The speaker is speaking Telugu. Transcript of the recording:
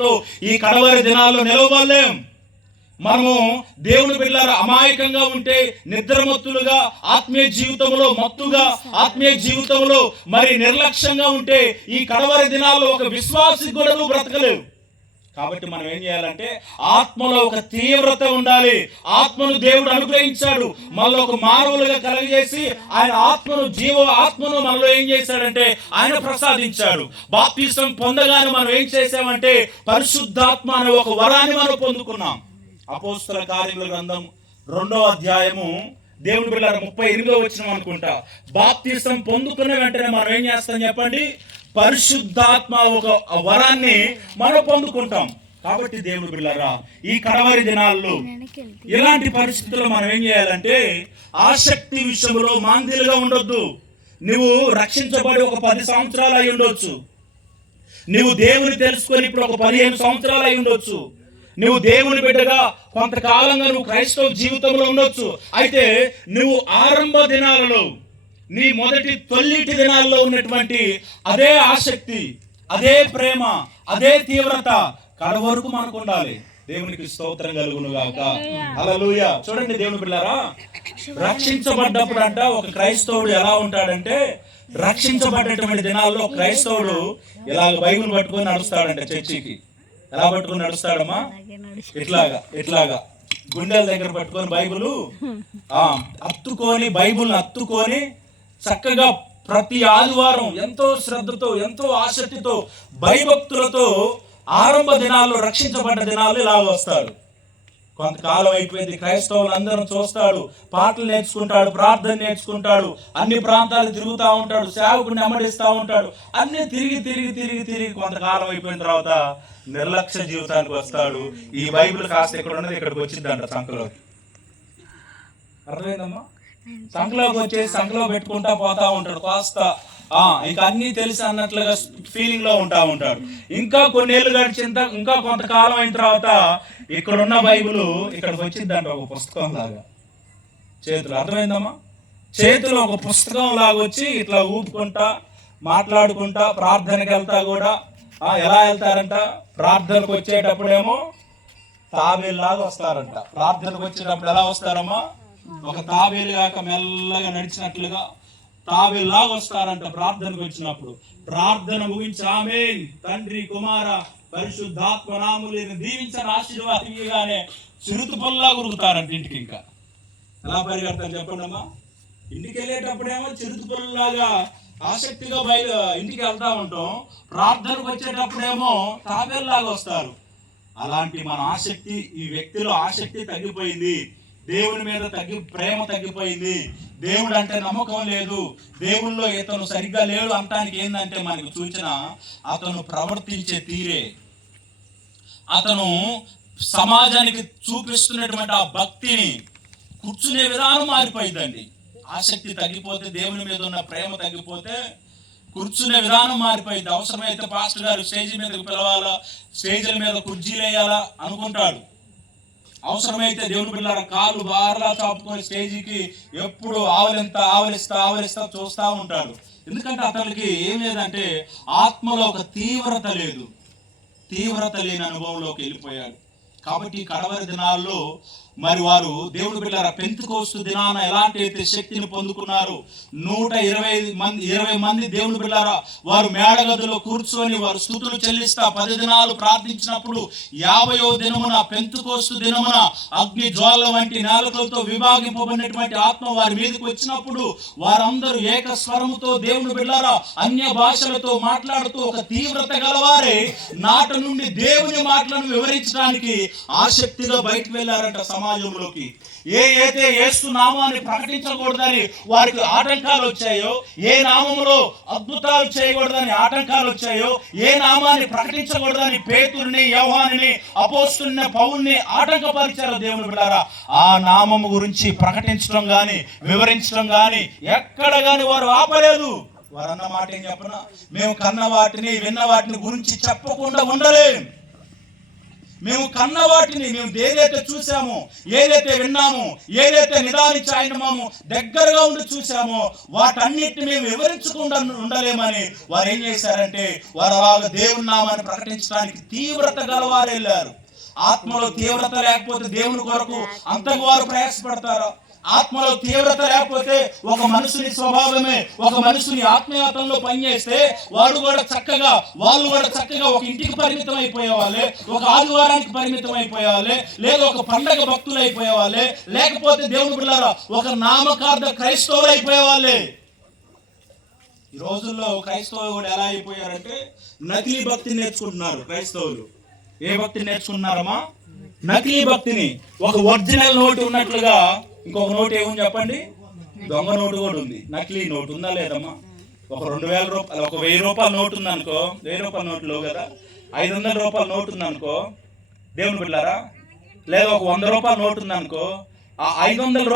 జీవితంలో ఈ కడవరి దినాల్లో నిలవలేం. మనము దేవుని బిడ్డలారా అమాయకంగా ఉంటే నిద్రమత్తులుగా ఆత్మీయ జీవితంలో మత్తుగా ఆత్మీయ జీవితంలో మరి నిర్లక్ష్యంగా ఉంటే ఈ కడవరి దినాల్లో ఒక విశ్వాసి కూడా నువ్వు బ్రతకలేవు. కాబట్టి మనం ఏం చేయాలంటే ఆత్మలో ఒక తీవ్రత ఉండాలి. ఆత్మను దేవుడు అనుగ్రహించాడు. మనలో ఒక మానవులుగా కలగజేసి ఆయన ఆత్మను జీవ ఆత్మను మనలో ఏం చేశాడంటే ఆయన ప్రసాదించాడు. బాప్తిసం పొందగానే మనం ఏం చేసామంటే పరిశుద్ధాత్మ అనే ఒక వరాన్ని మనం పొందుకున్నాం. అపోస్తుల కార్యముల గ్రంథం రెండో అధ్యాయము దేవుని బిళ్ళ ముప్పై ఎనిమిదో వచ్చినాం అనుకుంటా. బాప్తీసం పొందుకున్న వెంటనే మనం ఏం చేస్తాం చెప్పండి? పరిశుద్ధాత్మ ఒక వరాన్ని మనం పొందుకుంటాం. కాబట్టి దేవుడు బిళ్ళరా ఈ కడవరి దినాల్లో ఇలాంటి పరిస్థితుల్లో మనం ఏం చేయాలంటే ఆసక్తి విషయంలో మాందిలుగా ఉండొద్దు. నువ్వు రక్షించబడి ఒక పది సంవత్సరాలు అయి ఉండొచ్చు. నువ్వు దేవుని తెలుసుకొని ఇప్పుడు ఒక పదిహేను సంవత్సరాలు అయి ఉండొచ్చు. నువ్వు దేవుని బిడ్డగా కొంతకాలంగా నువ్వు క్రైస్తవ జీవితంలో ఉండొచ్చు. అయితే నువ్వు ఆరంభ దినాలలో నీ మొదటి తొల్లిటి దినాల్లో ఉన్నటువంటి అదే ఆసక్తి అదే ప్రేమ అదే తీవ్రత కడ వరకు మనకు ఉండాలి. దేవునికి స్తోత్రం కలుగును గాక హల్లెలూయా చూడండి దేవుని పిల్లారా రక్షించబడ్డప్పుడు అంట ఒక క్రైస్తవుడు ఎలా ఉంటాడంటే రక్షించబడ్డటువంటి దినాల్లో క్రైస్తవుడు ఇలాగ బైబిల్ పట్టుకొని నడుస్తాడంట చర్చికి. ఎలా పట్టుకొని నడుస్తాడమ్మా? ఇట్లాగా ఇట్లాగా. గుండెల దగ్గర పట్టుకొని బైబిల్ ఆ అత్తుకొని బైబిల్ అత్తుకొని చక్కగా ప్రతి ఆదివారం ఎంతో శ్రద్ధతో ఎంతో ఆసక్తితో భయభక్తులతో ఆరంభ దినాల్లో రక్షించబడ్డ దినాలు ఇలా వస్తాడు. కొంతకాలం అయిపోయింది క్రైస్తవులు అందరం చూస్తాడు పాటలు నేర్చుకుంటాడు ప్రార్థన నేర్చుకుంటాడు అన్ని ప్రాంతాలు తిరుగుతూ ఉంటాడు సేవకుని అమ్మడిస్తూ ఉంటాడు అన్ని తిరిగి తిరిగి తిరిగి తిరిగి కొంతకాలం అయిపోయిన తర్వాత నిర్లక్ష్య జీవితానికి వస్తాడు. ఈ బైబిల్ కాస్త ఇక్కడ ఉన్నది ఇక్కడికి వచ్చిందంట సంఖలోకి. అర్థమైందమ్మా? సంఖలోకి వచ్చి సంఖలో పెట్టుకుంటా పోతా ఉంటాడు. కాస్త ఆ ఇంకా అన్ని తెలుసు అన్నట్లుగా ఫీలింగ్లో ఉంటా ఉంటాడు. ఇంకా కొన్నేళ్ళు గడిచిన ఇంకా కొంతకాలం అయిన తర్వాత ఇక్కడ ఉన్న బైబుల్ ఇక్కడికి వచ్చిందంట ఒక పుస్తకం లాగా. చేతులు అర్థమైందమ్మా? చేతిలో ఒక పుస్తకం లాగా వచ్చి ఇట్లా ఊపుకుంటా మాట్లాడుకుంటా ప్రార్థనకి వెళ్తా కూడా ఆ ఎలా వెళ్తారంట? ప్రార్థనకు వచ్చేటప్పుడేమో తాబేలులాగా వస్తారంట. ప్రార్థనకు వచ్చేటప్పుడు ఎలా వస్తారమ్మా? ఒక తాబేలు కాక మెల్లగా నడిచినట్లుగా తాబేలులాగా వస్తారంట ప్రార్థనకు వచ్చినప్పుడు. ప్రార్థన ముగించి ఆమె తండ్రి కుమార పరిశుద్ధాత్మ నాములను దీవించని ఆశీర్వాదంగానే చిరుత పొల్లా ఉరుకుతారంట ఇంటికి ఇంకా. ఎలా పరిగెడతారు చెప్పండి అమ్మా ఇంటికి వెళ్ళేటప్పుడేమో చిరుత పొల్లాగా ఆసక్తిగా బయలు ఇంటికి వెళ్తా ఉంటాం. ప్రార్థనకు వచ్చేటప్పుడేమో తాబేల్లాగా వస్తారు. అలాంటి మన ఆసక్తి ఈ వ్యక్తిలో ఆసక్తి తగ్గిపోయింది. దేవుని మీద తగ్గి ప్రేమ తగ్గిపోయింది. దేవుడు అంటే నమ్మకం లేదు. దేవుల్లో ఇతను సరిగ్గా లేడు అంటానికి ఏంటంటే మనకు సూచన అతను ప్రవర్తించే తీరే. అతను సమాజానికి చూపిస్తున్నటువంటి ఆ భక్తిని కూర్చునే విధానం మారిపోయిందండి ఆసక్తి తగ్గిపోతే దేవుని మీద ఉన్న ప్రేమ తగ్గిపోతే కూర్చునే విధానం మారిపోయింది అవసరమైతే పాస్టర్ గారు స్టేజ్ మీదకి పిలవాలా స్టేజ్ల మీద కుర్జీలు వేయాలా అనుకుంటాడు. అవసరమైతే దేవుని పిల్లల కాళ్ళు బార్లా చాపుకొని స్టేజీకి ఎప్పుడు ఆవలింత ఆవలిస్తా ఆవలిస్తా చూస్తా ఉంటాడు. ఎందుకంటే అతనికి ఏం లేదంటే ఆత్మలో ఒక తీవ్రత లేదు. తీవ్రత లేని అనుభవంలోకి వెళ్ళిపోయాడు. కాబట్టి కడవరి దినాల్లో మరి వారు దేవుడు బిళ్ళార పెంతుకోస్తు దినాన ఎలాంటి అయితే శక్తిని పొందుకున్నారు నూట ఇరవై మంది ఇరవై మంది దేవుని బిడ్డారా వారు మేడగదిలో కూర్చొని వారు స్థుతులు చెల్లిస్తా పది దినాలు ప్రార్థించినప్పుడు యాభయో దినమున పెంతుకోస్తు దినమున అగ్ని జ్వాల వంటి నేలకలతో విభాగింపబడినటువంటి ఆత్మ వారి మీదకి వచ్చినప్పుడు వారందరూ ఏక స్వరముతో దేవుని బిడ్డారా అన్య భాషలతో మాట్లాడుతూ ఒక తీవ్రత గలవారే నాట నుండి దేవుని మాటలను వివరించడానికి ఆసక్తిగా బయటకు వెళ్ళారంట సమాజంలోకి. ఏ అయితే ఏసు నామాన్ని ప్రకటించకూడదని వారికి ఆటంకాలు వచ్చాయో ఏ నామంలో అద్భుతాలు చేయకూడదని ఆటంకాలు వచ్చాయో ఏ నామాన్ని ప్రకటించకూడదని పేతుడిని యవహాని అపోస్తున్న పౌల్ని ఆటంకపరిచారు దేవుని బిడ్డారా ఆ నామము గురించి ప్రకటించడం కానీ వివరించడం కానీ ఎక్కడ కానీ వారు ఆపలేదు. వారు అన్న మాట ఏం చెప్పనా? మేము కన్న వాటిని విన్న వాటిని గురించి చెప్పకుండా ఉండలేము మేము కన్న వాటిని మేము ఏదైతే చూసామో ఏదైతే విన్నామో ఏదైతే నిదానించి ఆయన మాము దగ్గరగా ఉండి చూసామో వాటన్నిటిని మేము వివరించకుండా ఉండలేమని వారు ఏం చేశారంటే వారు అలాగ దేవుని నామాన్ని ప్రకటించడానికి తీవ్రత గలవారు వెళ్ళారు. ఆత్మలో తీవ్రత లేకపోతే దేవుని కొరకు అంతకు వారు ప్రయాసపడతారు. ఆత్మలో తీవ్రత లేకపోతే ఒక మనుషుని స్వభావమే ఒక మనుషుని ఆత్మీయతంలో పనిచేస్తే వాడు కూడా చక్కగా వాళ్ళు కూడా చక్కగా ఒక ఇంటికి పరిమితం అయిపోయేవాళ్ళే ఒక ఆదివారానికి పరిమితం అయిపోయేవాళ్ళే లేదా ఒక పండగ భక్తులు అయిపోయేవాళ్ళే లేకపోతే దేవుని బిడ్డారా ఒక నామకార్థ క్రైస్తవులు అయిపోయేవాళ్ళే ఈ రోజుల్లో క్రైస్తవులు కూడా ఎలా అయిపోయారంటే నకిలీ భక్తి నేర్చుకుంటున్నారు క్రైస్తవులు. ఏ భక్తి నేర్చుకున్నారమ్మా? నకిలీ భక్తిని. ఒక ఒరిజినల్ నోటు ఉన్నట్లుగా ఇంకొక నోటు ఏముంది చెప్పండి? దొంగ నోటు కూడా ఉంది. నకిలీ నోటు ఉందా లేదమ్మా? ఒక రెండు వేల రూపాయలు ఒక వెయ్యి రూపాయల నోటు ఉంది అనుకో వెయ్యి రూపాయల నోట్లు కదా? ఐదు వందల రూపాయల నోటు ఉంది అనుకో దేవుని బిడ్డారా? లేదా ఒక వంద రూపాయల నోటు ఉంది అనుకో ఆ ఐదు వందల రూపాయలు